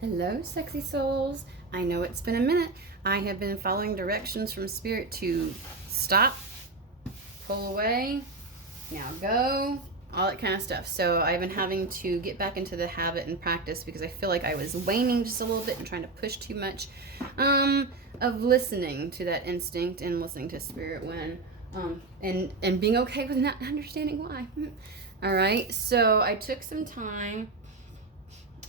Hello, sexy souls. I know it's been a minute. I have been following directions from Spirit to stop, pull away, now go, all that kind of stuff. So I've been having to get back into the habit and practice because I feel like I was waning just a little bit and trying to push too much of listening to that instinct and listening to Spirit when and being okay with not understanding why. All right, so I took some time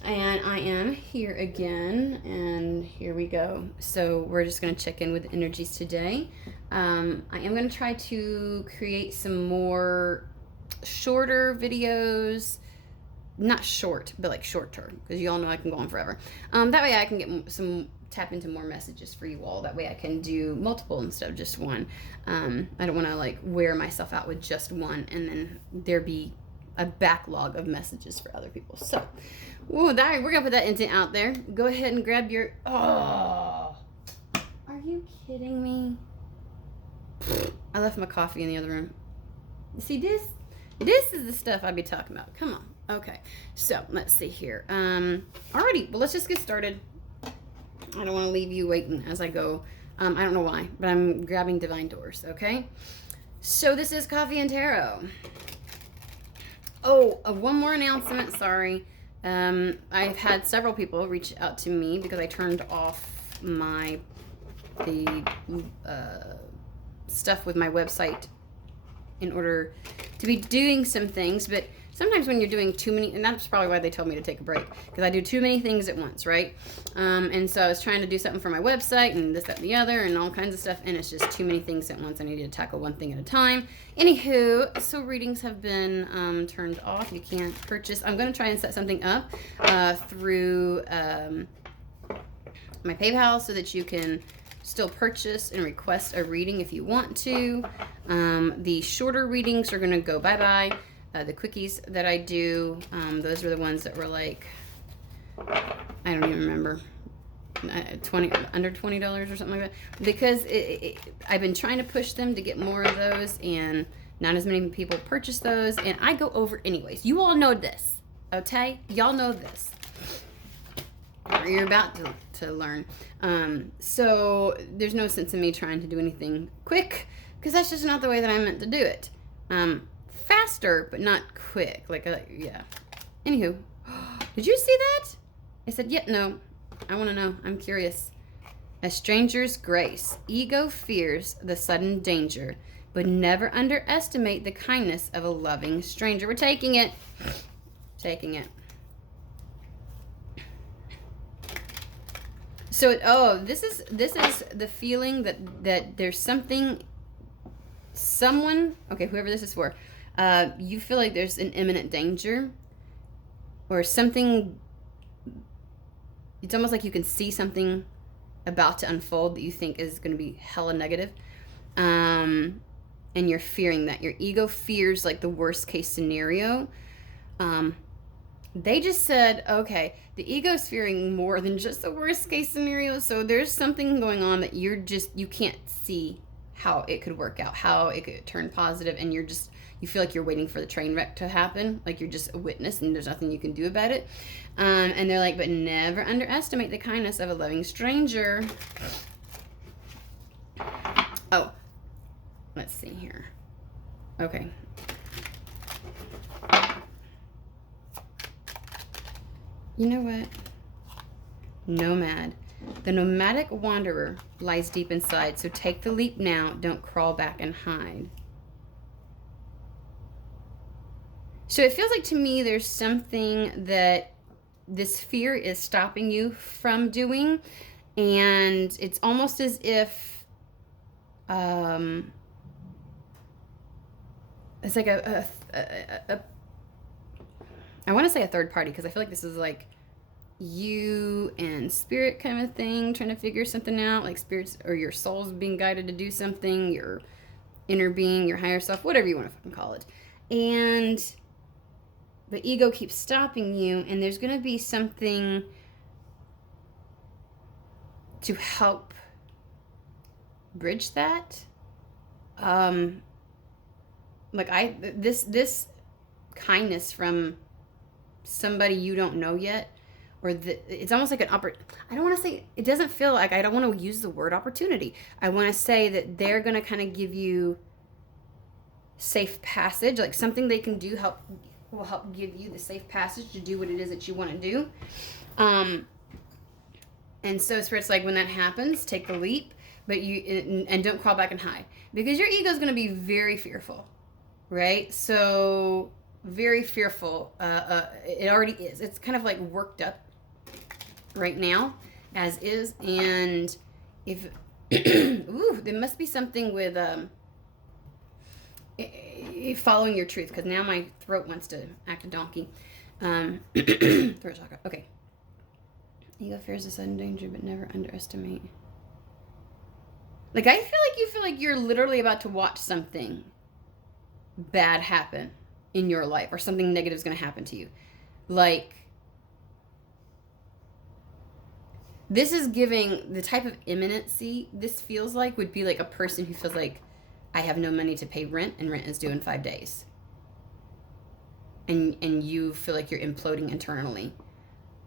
and I am here again, and here we go. So we're just going to check in with energies today. I am going to try to create some more shorter videos. Not short, but like shorter, because you all know I can go on forever. That way I can get tap into more messages for you all. That way I can do multiple instead of just one. I don't want to like wear myself out with just one, and then there be a backlog of messages for other people. So, we're gonna put that intent out there. Go ahead and grab your. Oh, are you kidding me? I left my coffee in the other room. See this? This is the stuff I'd be talking about. Come on. Okay. So let's see here. Alrighty. Well, let's just get started. I don't want to leave you waiting as I go. I don't know why, but I'm grabbing Divine Doors. Okay. So this is Coffee and Tarot. Oh, one more announcement. Sorry. I've had several people reach out to me because I turned off the stuff with my website in order to be doing some things. But sometimes when you're doing too many, and that's probably why they told me to take a break, because I do too many things at once, right? And so I was trying to do something for my website and this, that, and the other, and all kinds of stuff, and it's just too many things at once. I needed to tackle one thing at a time. Anywho, so readings have been turned off. You can't purchase. I'm going to try and set something up through my PayPal so that you can still purchase and request a reading if you want to. The shorter readings are going to go bye-bye. The quickies that I do, those were the ones that were like, I don't even remember, under $20 or something like that. Because I've been trying to push them to get more of those, and not as many people purchase those, and I go over anyways. You all know this, okay? Y'all know this. Or you're about to learn. So there's no sense in me trying to do anything quick, because that's just not the way that I meant to do it. Faster, but not quick. Yeah. Anywho, did you see that? I said, yeah, no. I want to know. I'm curious. A stranger's grace. Ego fears the sudden danger, but never underestimate the kindness of a loving stranger. We're taking it. Taking it. So, this is the feeling that there's someone, okay, whoever this is for, you feel like there's an imminent danger or something. It's almost like you can see something about to unfold that you think is going to be hella negative. And you're fearing that. Your ego fears like the worst case scenario. They just said, okay, the ego's fearing more than just the worst case scenario. So there's something going on that you can't see how it could work out, how it could turn positive, and you feel like you're waiting for the train wreck to happen, like you're just a witness and there's nothing you can do about it. And they're like, but never underestimate the kindness of a loving stranger. Oh, let's see here. Okay. You know what? Nomad. The nomadic wanderer lies deep inside, so take the leap now. Don't crawl back and hide. So it feels like to me there's something that this fear is stopping you from doing, and it's almost as if it's like I want to say a third party, because I feel like this is like you and spirit kind of thing, trying to figure something out, like spirits or your soul's being guided to do something, your inner being, your higher self, whatever you want to fucking call it. And the ego keeps stopping you, and there's going to be something to help bridge that. This kindness from somebody you don't know yet it's almost like I don't want to say, it doesn't feel like, I don't want to use the word opportunity. I want to say that they're going to kind of give you safe passage, like something they can do will help give you the safe passage to do what it is that you want to do. And so Spirit's like, when that happens, take the leap, but and don't crawl back and hide, because your ego is going to be very fearful, right? So very fearful. It already is. It's kind of like worked up right now, as is. And if there must be something with following your truth, because now my throat wants to act a donkey. Throat chakra. Okay. Ego fears a sudden danger, but never underestimate. Like, I feel like you're literally about to watch something bad happen in your life, or something negative is going to happen to you. Like, this is giving the type of imminency this feels like would be like a person who feels like, I have no money to pay rent, and rent is due in 5 days. And you feel like you're imploding internally.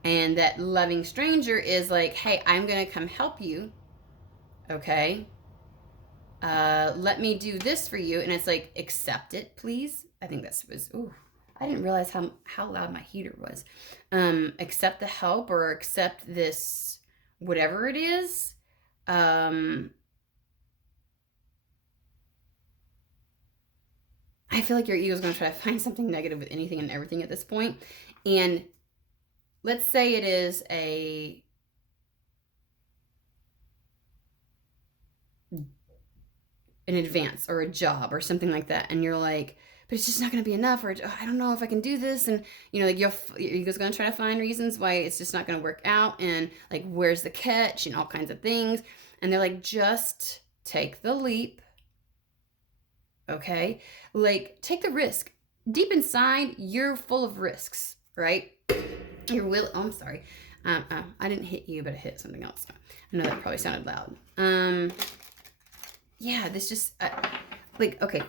And that loving stranger is like, hey, I'm going to come help you. Okay? Let me do this for you. And it's like, accept it, please. I think I didn't realize how loud my heater was. Accept the help, or accept this, whatever it is. I feel like your ego is going to try to find something negative with anything and everything at this point. And let's say it is an advance or a job or something like that, and you're like, but it's just not going to be enough, or I don't know if I can do this, and like your ego's going to try to find reasons why it's just not going to work out, and like, where's the catch, and all kinds of things. And they're like, just take the leap. Okay? Like, take the risk. Deep inside, you're full of risks, right? I'm sorry. I didn't hit you, but I hit something else. I know that probably sounded loud. Yeah, this just, okay.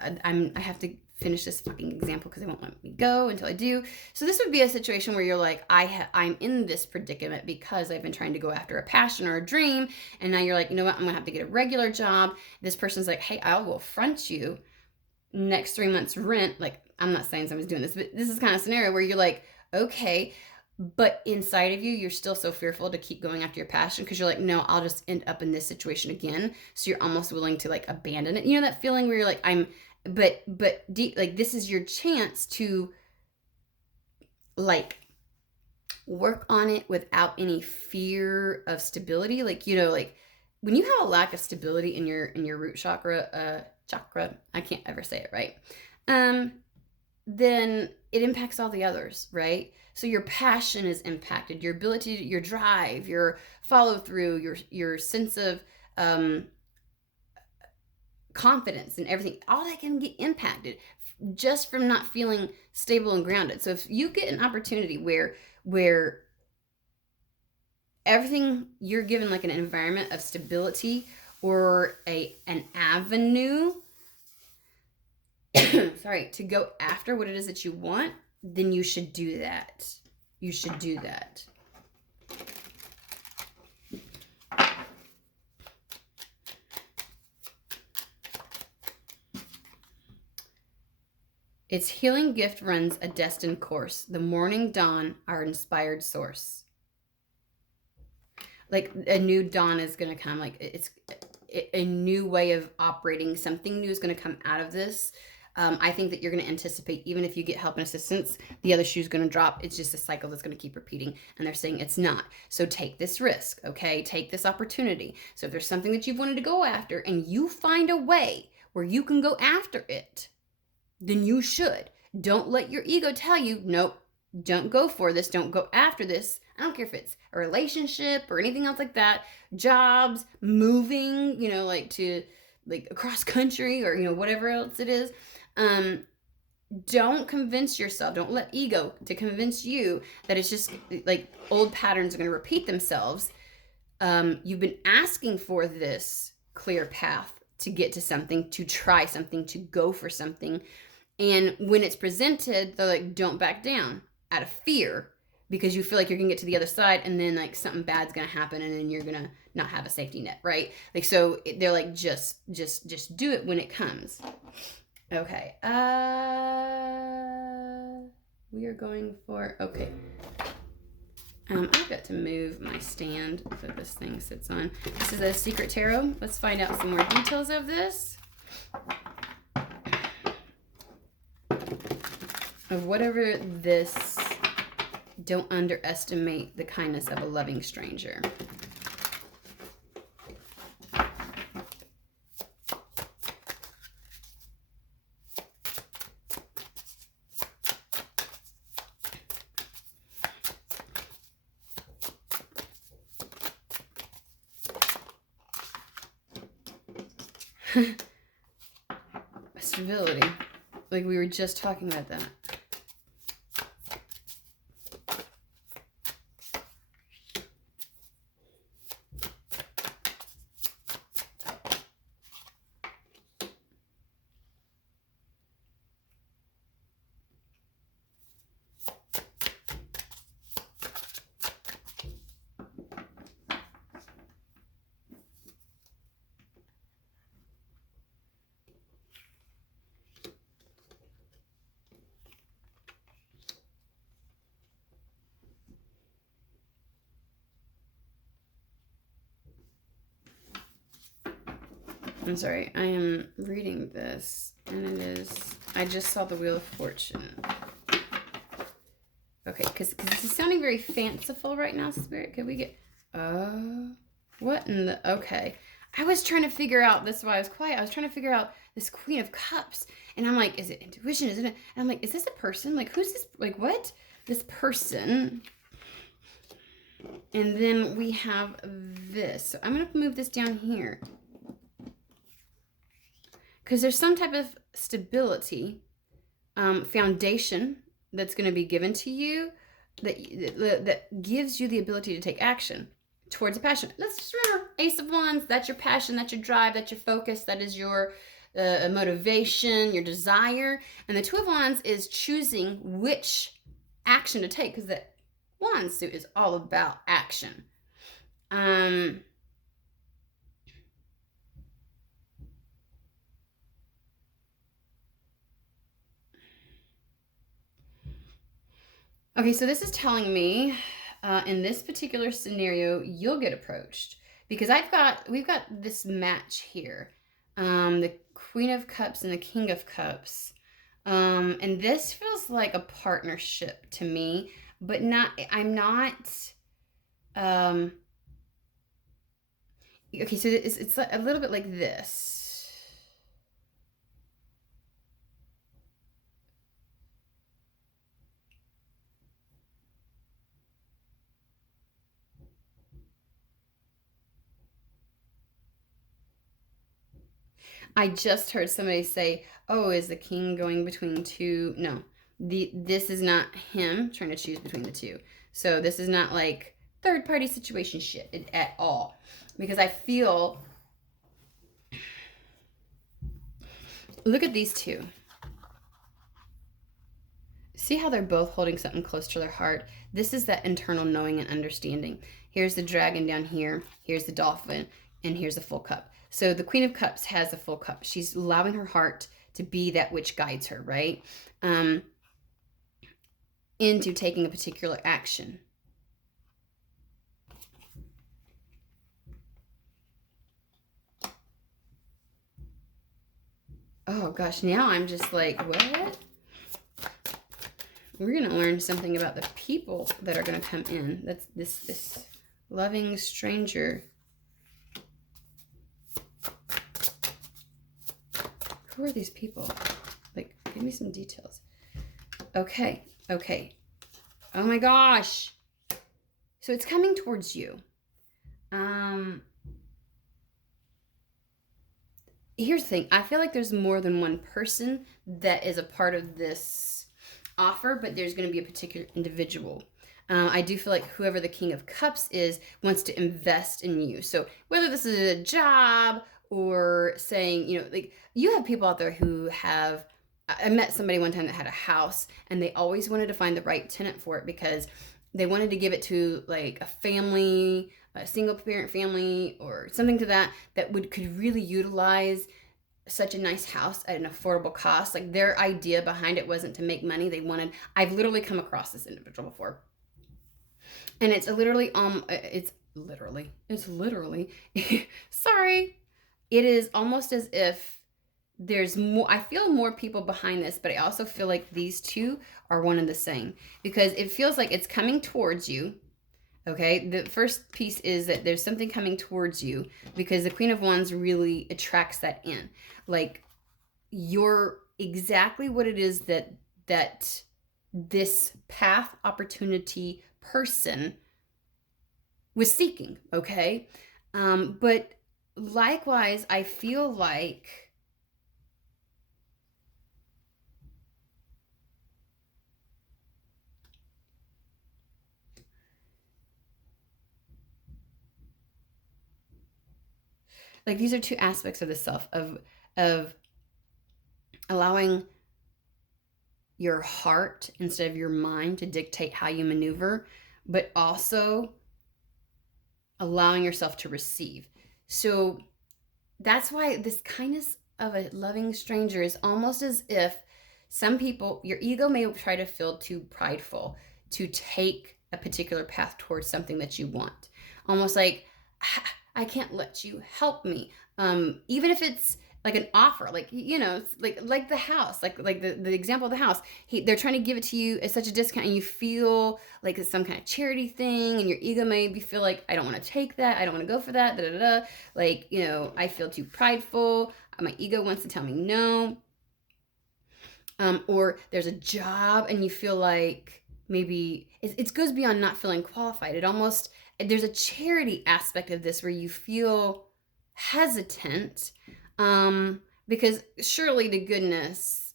I have to finish this fucking example because they won't let me go until I do. So this would be a situation where you're like, I'm in this predicament because I've been trying to go after a passion or a dream, and now you're like, you know what, I'm gonna have to get a regular job. This person's like, hey, I will front you next 3 months rent. Like, I'm not saying someone's doing this, but this is kind of a scenario where you're like, okay, but inside of you, you're still so fearful to keep going after your passion, because you're like, no, I'll just end up in this situation again. So you're almost willing to like abandon it. You know that feeling where you're like, but deep, like, this is your chance to like work on it without any fear of stability. Like, like when you have a lack of stability in your root chakra, I can't ever say it right. Then it impacts all the others, right? So your passion is impacted, your ability, your drive, your follow through, your sense of confidence and everything, all that can get impacted just from not feeling stable and grounded. So if you get an opportunity where everything, you're given like an environment of stability, or an avenue to go after what it is that you want, then you should do that. You should do that. Its healing gift runs a destined course. The morning dawn, our inspired source. Like, a new dawn is going to come. Like, it's a new way of operating. Something new is going to come out of this. I think that you're going to anticipate, even if you get help and assistance, the other shoe's going to drop. It's just a cycle that's going to keep repeating. And they're saying it's not. So take this risk, okay? Take this opportunity. So if there's something that you've wanted to go after and you find a way where you can go after it, then you should. Don't let your ego tell you, nope, don't go for this. Don't go after this. I don't care if it's a relationship or anything else like that. Jobs, moving, like to like across country, or, whatever else it is. Don't convince yourself. Don't let ego to convince you that it's just like old patterns are going to repeat themselves. You've been asking for this clear path to get to something, to try something, to go for something. And when it's presented, they're like, don't back down, out of fear, because you feel like you're gonna get to the other side and then like something bad's gonna happen and then you're gonna not have a safety net, right? Like, so they're like, just do it when it comes. Okay. We are going for, okay. I've got to move my stand that this thing sits on. This is a Secret Tarot. Let's find out some more details of this. Of whatever this, don't underestimate the kindness of a loving stranger. Stability. Like we were just talking about that. I'm sorry, I am reading this, and it is, I just saw the Wheel of Fortune. Okay, because this is sounding very fanciful right now, Spirit. Could we get, what in the, okay. I was trying to figure out, this is why I was quiet, I was trying to figure out this Queen of Cups, and I'm like, is it intuition, isn't it? And I'm like, is this a person? Like, who's this, like, what? This person. And then we have this. So I'm going to move this down here. Because there's some type of stability, foundation that's going to be given to you that gives you the ability to take action towards a passion. Let's just remember, Ace of Wands, that's your passion, that's your drive, that's your focus, that is your motivation, your desire. And the Two of Wands is choosing which action to take, because the Wands suit is all about action. Okay, so this is telling me, in this particular scenario, you'll get approached because we've got this match here, the Queen of Cups and the King of Cups, and this feels like a partnership to me, but I'm not. Okay, so it's a little bit like this. I just heard somebody say, oh, is the king going between two? No, this is not him trying to choose between the two. So this is not like third party situation shit at all. Because I feel, look at these two. See how they're both holding something close to their heart? This is that internal knowing and understanding. Here's the dragon down here. Here's the dolphin. And here's the full cup. So the Queen of Cups has a full cup. She's allowing her heart to be that which guides her, right? Into taking a particular action. Oh gosh, now I'm just like, what? We're going to learn something about the people that are going to come in. That's this loving stranger. Who are these people? Like, give me some details. Okay. Oh my gosh. So it's coming towards you. Here's the thing. I feel like there's more than one person that is a part of this offer, but there's going to be a particular individual. I do feel like whoever the King of Cups is wants to invest in you. So whether this is a job or saying, like you have people out there who have, I met somebody one time that had a house and they always wanted to find the right tenant for it because they wanted to give it to like a family, a single parent family, or something to that could really utilize such a nice house at an affordable cost. Like their idea behind it wasn't to make money. They wanted, I've literally come across this individual before. And it's literally sorry. It is almost as if there's more, I feel more people behind this, but I also feel like these two are one and the same, because it feels like it's coming towards you. Okay, the first piece is that there's something coming towards you, because the Queen of Wands really attracts that in. Like, you're exactly what it is that this path, opportunity, person was seeking. Okay, but likewise, I feel like these are two aspects of the self, of allowing your heart instead of your mind to dictate how you maneuver, but also allowing yourself to receive. So that's why this kindness of a loving stranger is almost as if some people, your ego may try to feel too prideful to take a particular path towards something that you want. Almost like, I can't let you help me. Even if it's like an offer, like, you know, like the house, like the example of the house, they're trying to give it to you at such a discount, and you feel like it's some kind of charity thing, and your ego maybe feel like, I don't want to take that, I don't want to go for that, da da da. Like, you know, I feel too prideful, my ego wants to tell me no. Or there's a job and you feel like maybe it goes beyond not feeling qualified. It almost, there's a charity aspect of this where you feel hesitant, because surely to goodness,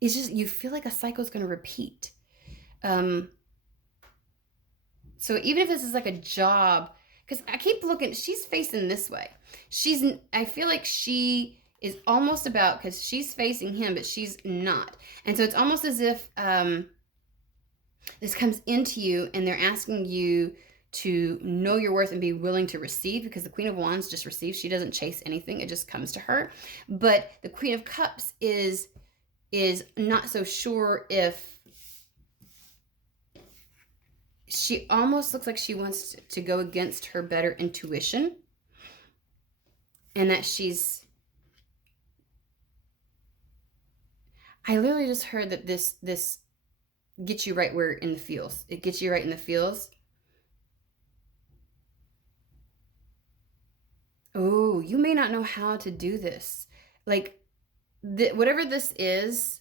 it's just, you feel like a cycle is going to repeat. So even if this is like a job, because I keep looking, she's facing this way. I feel like she is almost about, because she's facing him, but she's not. And so it's almost as if this comes into you and they're asking you to know your worth and be willing to receive, because the Queen of Wands just receives. She doesn't chase anything. It just comes to her. But the Queen of Cups is not so sure if, she almost looks like she wants to go against her better intuition, and that I literally just heard that this gets you right where in the feels. It gets you right in the feels. Oh, you may not know how to do this. Like, whatever this is,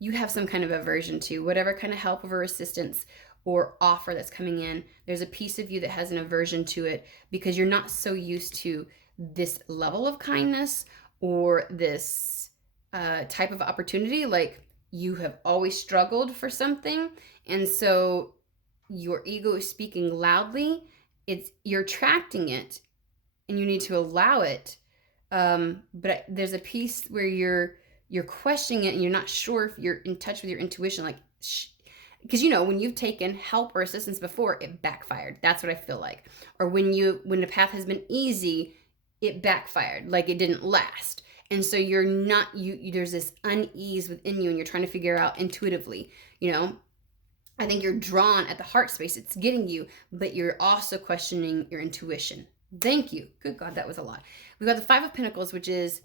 you have some kind of aversion to. Whatever kind of help or assistance or offer that's coming in, there's a piece of you that has an aversion to it, because you're not so used to this level of kindness or this type of opportunity. Like, you have always struggled for something, and so your ego is speaking loudly. You're attracting it, and you need to allow it. But there's a piece where you're questioning it, and you're not sure if you're in touch with your intuition. Like, because you know, when you've taken help or assistance before, it backfired. That's what I feel like. Or when the path has been easy, it backfired. Like, it didn't last. And so you're not, there's this unease within you, and you're trying to figure out intuitively, you know. I think you're drawn at the heart space. It's getting you, but you're also questioning your intuition. Thank you. Good God, that was a lot. We've got the Five of Pentacles, which is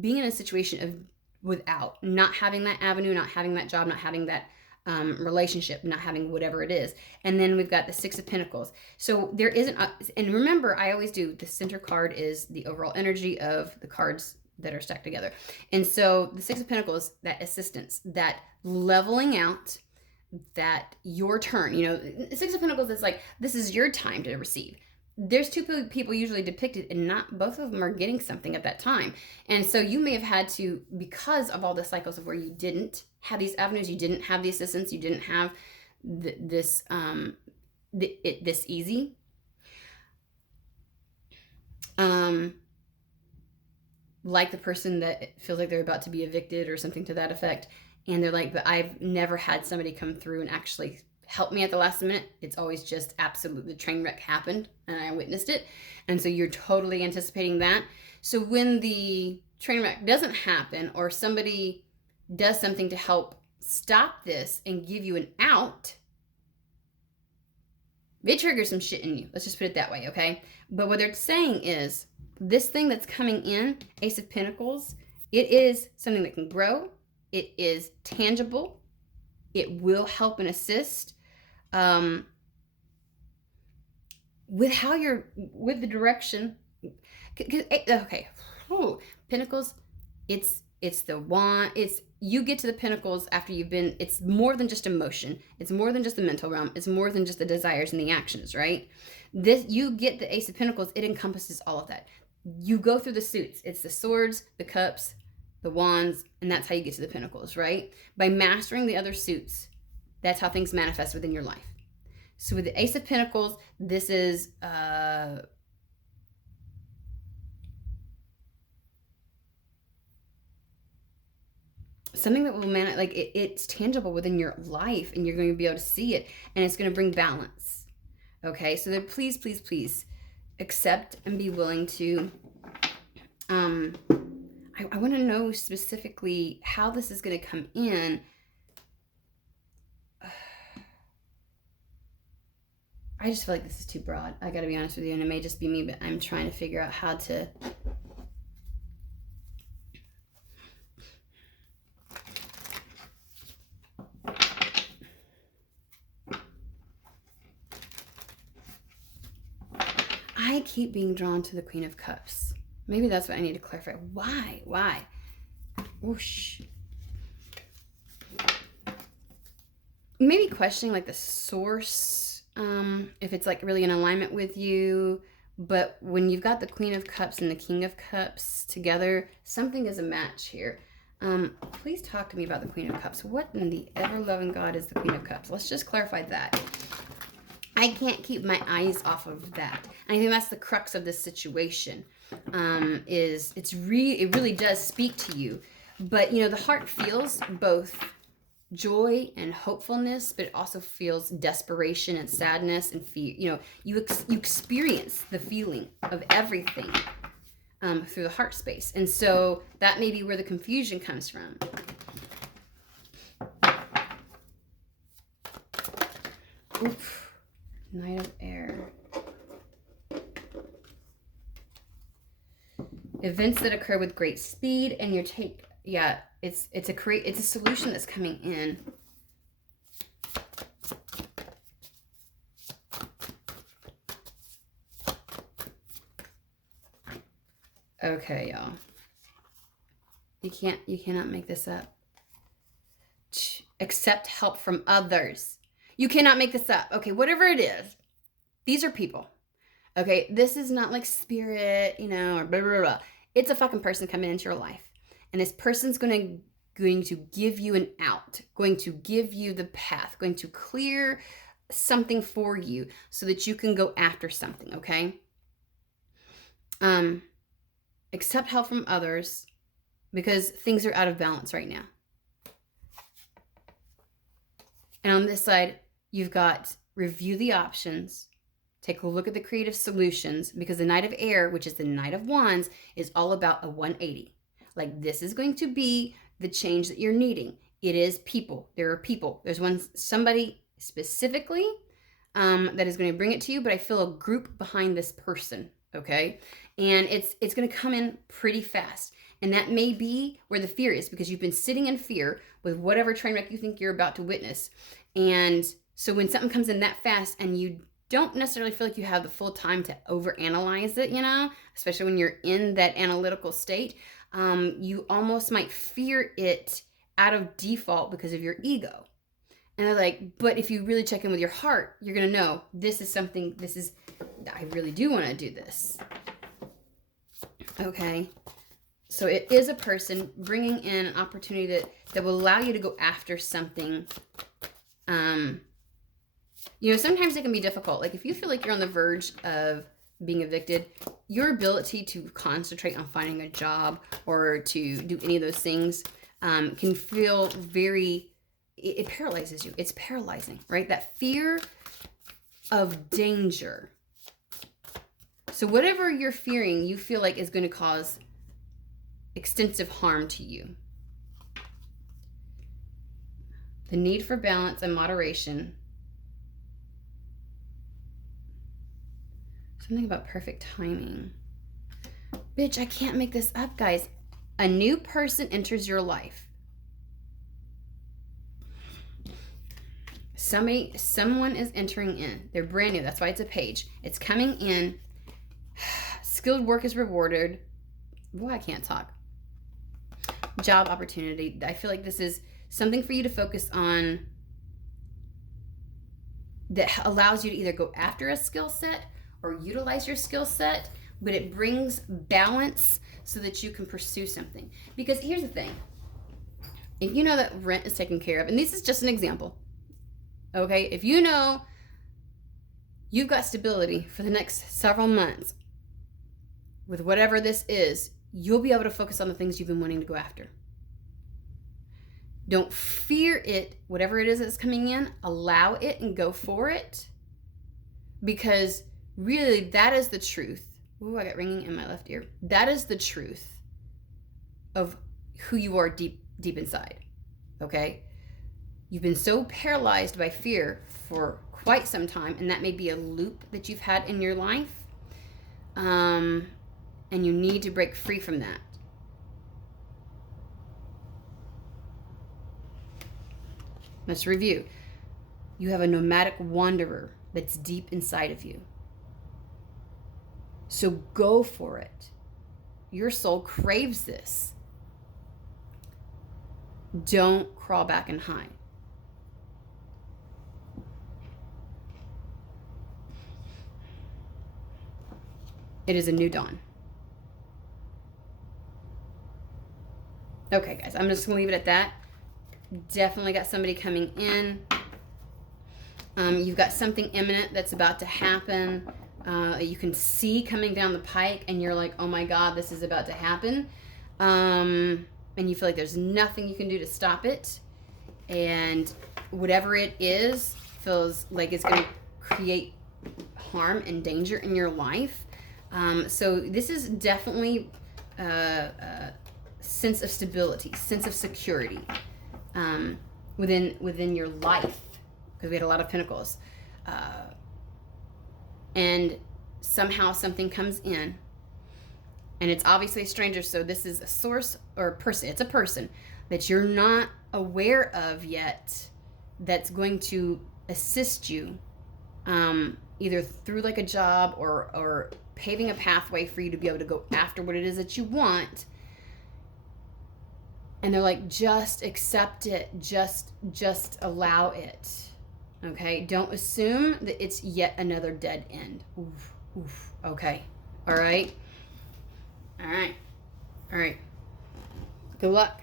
being in a situation of without, not having that avenue, not having that job, not having that relationship, not having whatever it is. And then we've got the Six of Pentacles. So there isn't, and remember, I always do, the center card is the overall energy of the cards that are stacked together. And so the Six of Pentacles, that assistance, that leveling out, that your turn, you know, Six of Pentacles is like, this is your time to receive. There's two people usually depicted, and not both of them are getting something at that time. And so you may have had to, because of all the cycles of where you didn't have these avenues, you didn't have the assistance, you didn't have this easy. like the person that feels like they're about to be evicted or something to that effect. And they're like, but I've never had somebody come through and actually help me at the last minute. It's always just absolute, the train wreck happened and I witnessed it. And so you're totally anticipating that. So when the train wreck doesn't happen, or somebody does something to help stop this and give you an out, it triggers some shit in you. Let's just put it that way, okay? But what they're saying is, this thing that's coming in, Ace of Pentacles, it is something that can grow. It is tangible. It will help and assist with how you're, with the direction. Okay. Ooh, Pentacles, it's the wand. It's, you get to the Pentacles after you've been, it's more than just emotion. It's more than just the mental realm. It's more than just the desires and the actions, right? This, you get the Ace of Pentacles, it encompasses all of that. You go through the suits. It's the swords, the cups, the wands, and that's how you get to the Pentacles, right? By mastering the other suits, that's how things manifest within your life. So with the Ace of Pentacles, this is something that will like it's tangible within your life, and you're going to be able to see it, and it's going to bring balance. Okay, so then please, please, please accept and be willing to I want to know specifically how this is going to come in. I just feel like this is too broad. I got to be honest with you, and it may just be me, but I'm trying to figure out how to I keep being drawn to the Queen of Cups. Maybe that's what I need to clarify. Why? Whoosh. Maybe questioning like the source, if it's like really in alignment with you. But when you've got the Queen of Cups and the King of Cups together, something is a match here. Please talk to me about the Queen of Cups. What in the ever-loving God is the Queen of Cups? Let's just clarify that. I can't keep my eyes off of that. I think that's the crux of this situation. It really does speak to you. But, you know, the heart feels both joy and hopefulness, but it also feels desperation and sadness and fear. You know, you experience the feeling of everything through the heart space. And so that may be where the confusion comes from. Oof. Knight of Air. Events that occur with great speed, and your take, yeah, it's a solution that's coming in. Okay, y'all. You cannot make this up. Accept help from others. You cannot make this up. Okay, whatever it is, these are people. Okay, this is not like spirit, you know, or blah, blah, blah. It's a fucking person coming into your life. And this person's going to give you an out, going to give you the path, going to clear something for you so that you can go after something, okay? Accept help from others because things are out of balance right now. And on this side, you've got review the options, take a look at the creative solutions, because the Knight of Air, which is the Knight of Wands, is all about a 180. Like, this is going to be the change that you're needing. It is people. There are people. There's somebody specifically that is going to bring it to you, but I feel a group behind this person, okay? And it's going to come in pretty fast. And that may be where the fear is, because you've been sitting in fear with whatever train wreck you think you're about to witness. And so when something comes in that fast and you don't necessarily feel like you have the full time to overanalyze it, you know, especially when you're in that analytical state, you almost might fear it out of default because of your ego. And they're like, but if you really check in with your heart, you're going to know I really do want to do this. Okay. So it is a person bringing in an opportunity that will allow you to go after something. You know, sometimes it can be difficult. Like if you feel like you're on the verge of being evicted, your ability to concentrate on finding a job or to do any of those things can feel it paralyzes you. It's paralyzing, right? That fear of danger. So whatever you're fearing, you feel like is going to cause extensive harm to you. The need for balance and moderation. Something about perfect timing. Bitch, I can't make this up, guys. A new person enters your life. Someone is entering in. They're brand new. That's why it's a page. It's coming in. Skilled work is rewarded. Boy, I can't talk. Job opportunity. I feel like this is something for you to focus on that allows you to either go after a skill set or utilize your skill set, but it brings balance so that you can pursue something. Because here's the thing. If you know that rent is taken care of, and this is just an example, okay? If you know you've got stability for the next several months with whatever this is, you'll be able to focus on the things you've been wanting to go after. Don't fear it, whatever it is that's coming in, allow it and go for it. Because really, that is the truth. Ooh, I got ringing in my left ear. That is the truth of who you are deep inside, okay? You've been so paralyzed by fear for quite some time, and that may be a loop that you've had in your life, and you need to break free from that. Let's review. You have a nomadic wanderer that's deep inside of you. So go for it. Your soul craves this. Don't crawl back and hide. It is a new dawn. Okay, guys, I'm just going to leave it at that. Definitely got somebody coming in. You've got something imminent that's about to happen. You can see coming down the pike, and you're like, oh my God, this is about to happen. And you feel like there's nothing you can do to stop it. And whatever it is feels like it's going to create harm and danger in your life. So this is definitely a sense of stability, sense of security within your life, because we had a lot of pentacles. And somehow something comes in, and it's obviously a stranger, so this is a source or a person. It's a person that you're not aware of yet that's going to assist you, either through like a job or paving a pathway for you to be able to go after what it is that you want. And they're like, just accept it, just allow it. Okay, don't assume that it's yet another dead end. Oof. Okay, all right. Good luck.